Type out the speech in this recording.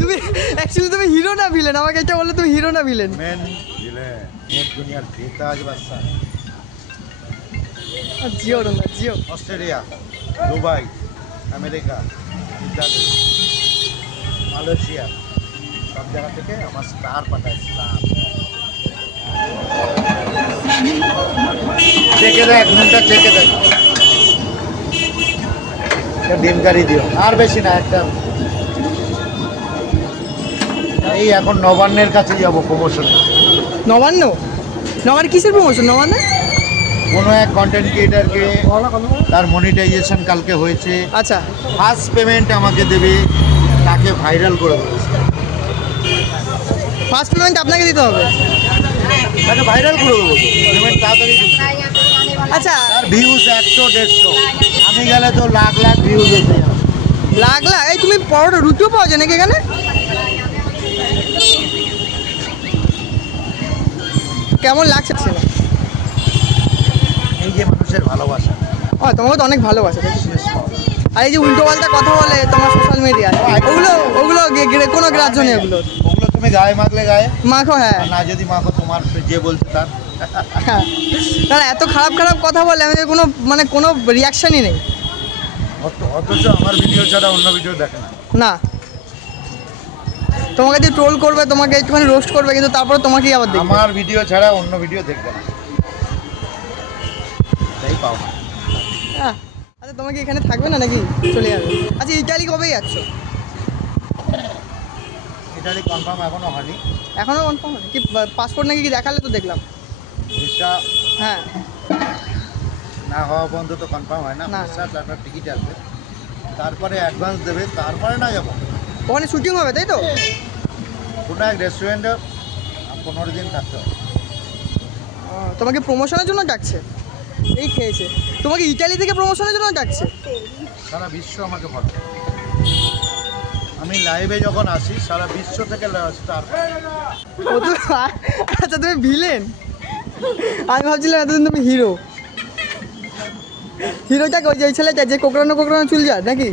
তুমি অ্যাকচুয়ালি তুমি হিরো না ভিলেন? আমাকে এটা বললে তুমি হিরো না ভিলেন? মেন ভিলেন, এই দুনিয়ার বেতাজ বাদশা। জিও না Jio. Australia, Dubai, America, Italy, Malaysia সব জায়গা থেকে আমার স্টার পাঠায়, স্টার। চেকে দেয়, 1 ঘন্টা চেকে দেয়। ডিম কারি দিও, আর বেশি না, একটা। এই এখন নবান্নের কাছে যাবো প্রমোশনে। নবান্ন? নবান্ন কিসের প্রমোশন? নবান্ন কোনো এক কন্টেন্ট ক্রিয়েটারকে তার মনিটাইজেশন কালকে হয়েছে, আচ্ছা, ফার্স্ট পেমেন্ট আমাকে দেবে, তাকে ভাইরাল করে দেবে। ফার্স্ট পেমেন্ট আপনাকে দিতে হবে? তাকে ভাইরাল করে দেবো, পেমেন্ট তাড়াতাড়ি দিতে। আচ্ছা, আর ভিউজ 100-150, আমি গেলে তো লাখ লাখ ভিউজ এসে যাবে। লাখ লাখ? এই তুমি পরোটা রুটিও পাওয়া যায় নাকি এখানে? কেমন লাগছে? এই যে মানুষের ভালোবাসা, ও তোমাকে তো অনেক ভালোবাসে। আর এই যে উল্টো পাল্টা কথা বলে তোমার সোশ্যাল মিডিয়ায়, ওগুলো কোনো গ্রাহ্য নেই। ওগুলো তুমি গায়ে মাখলে গায়ে মাখো, হ্যাঁ। না যদি মাখো, তোমার যে বলছে তার। তারা এত খারাপ খারাপ কথা বলে, আমাদের কোনো রিয়াকশনই নেই। অথচ আমার ভিডিও ছাড়া অন্য ভিডিও দেখে না। না, তোমাকে দিয়ে ট্রোল করবে, তোমাকে একটুখানি রোস্ট করবে, কিন্তু তারপর তোমাকেই আবার দেখবে। আমার ভিডিও ছাড়া অন্য ভিডিও দেখবে না, তাই পাও না। হ্যাঁ, আচ্ছা তোমাকে এখানে থাকবে না নাকি চলে যাবে? আচ্ছা, ইটালি কবে যাচ্ছ? ইটালি কনফার্ম এখনো হয়নি। এখনও কনফার্ম কি? পাসপোর্ট নাকি কি দেখালে তো দেখলাম। ভিসা হ্যাঁ, না হওয়া পর্যন্ত তো কনফার্ম হয় না। না। ভিসা তারপর টিকিট আসবে, তারপরে অ্যাডভান্স দেবে, তারপরে না যাবো। ওখানে শুটিং হবে তাই তো? কোনো এক রেস্টুরেন্টে 15 দিন থাকতে হবে। তোমাকে প্রমোশনের জন্য ডাকছে? এই খেয়েছে তোমাকে ইটালি থেকে প্রমোশনের জন্য ডাকছে? সারা বিশ্ব আমাকে বলে, আমি লাইভে যখন আসি সারা বিশ্ব থেকে স্টার। আচ্ছা, তুমি ভিলেন? আমি ভাবছিলাম এতদিন তুমি হিরো। হিরোটা ওই ছেলেটা যে কোকড়ানো চুল যার নাকি?